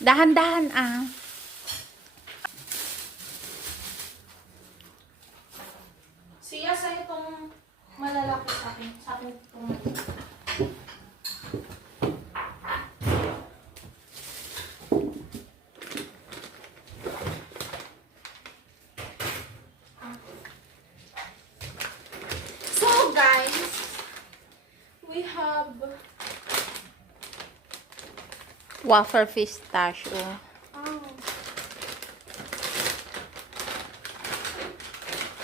Dahan-dahan ah. Siya sa'yo itong malalaki sa akin. Sa akin itong... So guys, we have Wafer pistachio.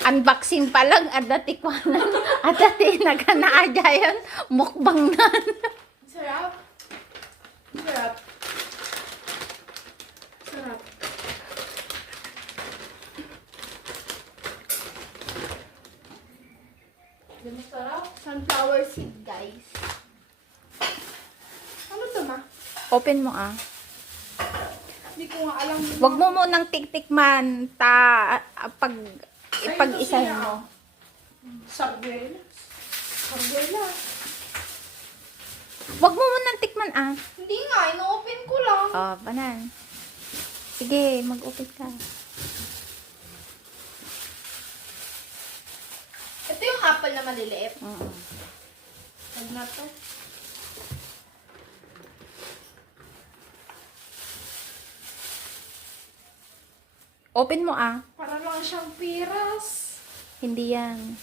Unboxing pa lang at dati ko na. At dati nagkanaaja yun. Mukbang na. sarap. Sarap. Sarap. Di ba sarap? Sunflower seed, guys. Ano to, ma? Open mo ah. Hindi ko nga alam. Wag mo munang tiktikman. Ipag-isahin mo. Sardinas. Sardinas. Wag mo munang tikman ah. Hindi nga, ino-open ko lang. Oh, banan. Sige, mag-open ka. Ito yung apple na maliliit. Oo. Huwag na to. Open mo ah. Para lang siyang piras. Hindi yan.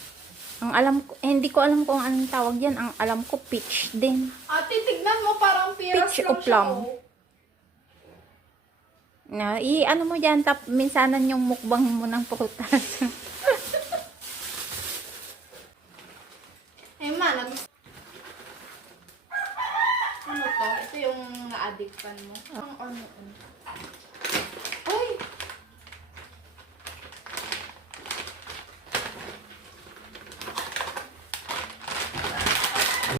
Ang alam ko, hindi ko alam kung anong tawag yan. Ang alam ko, peach din. Ate, tignan mo, parang piras Peach lang o siya. plum? Oh. Na, ano mo dyan, minsanan yung mukbang mo ng prutas. Eh, ma, ano to? Ito yung na-addictan mo. Ang ano.